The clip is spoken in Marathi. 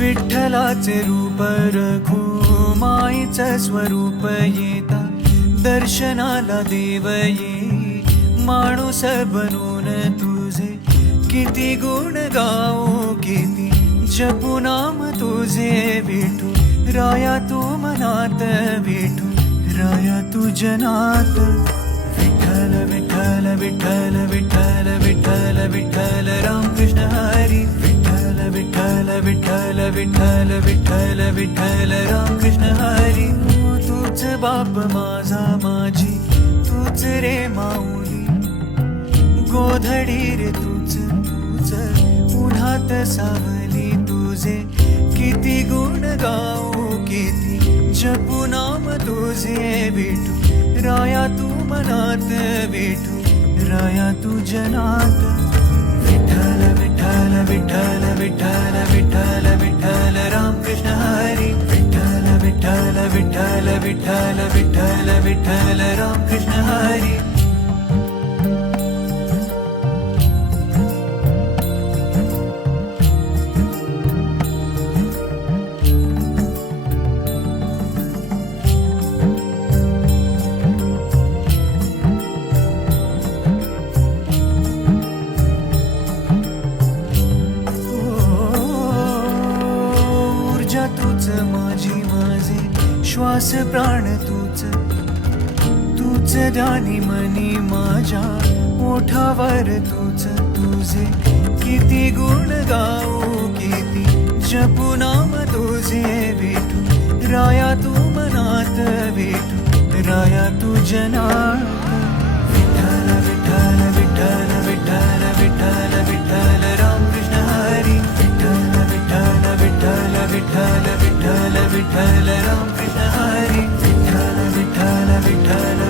विठ्ठलाचे रूप रघु माईचं स्वरूप येता दर्शनाला देव ये माणूस बनून तुझे किती गुण गाऊ किती जपू नाम तुझे विठू राया तू मनात विठू राया तू जनात विठ्ठल विठ्ठल विठ्ठल विठ्ठल विठ्ठल विठ्ठल रामकृष्ण हरी विठ्ठल विठ्ठल विठ्ठल विठ्ठल विठ्ठल विठ्ठल रामकृष्ण हरी तूच बाप माझा माझी तूच रे माऊली गोधडी रे तूच तूच उन्हात सावली तुझे किती गुण गाऊ किती जपू नाम तुझे विठू राया तू मनात विठू राया तू जनात विठ्ठल विठ्ठल विठ्ठल विठ्ठल विठ्ठल विठ्ठल रामकृष्ण हरी विठ्ठल विठ्ठल विठ्ठल विठ्ठल विठ्ठल विठ्ठल रामकृष्ण हरी तूच माझी माझे श्वास प्राण तूच तूच ध्यानी मनी माझ्या ओठावर तूच तुझे किती गुण गाऊ किती जपू नाम तुझे विठू राया तू मनात विठू राया तू जनात विठ्ठल विठ्ठल विठ्ठल विठ्ठल विठ्ठल विठ्ठल रामकृष्ण हरी विठ्ठल विठ्ठल विठ्ठल विठ्ठल विठ्ठल विठ्ठल रामकृष्ण हरी विठ्ठल विठ्ठल विठ्ठल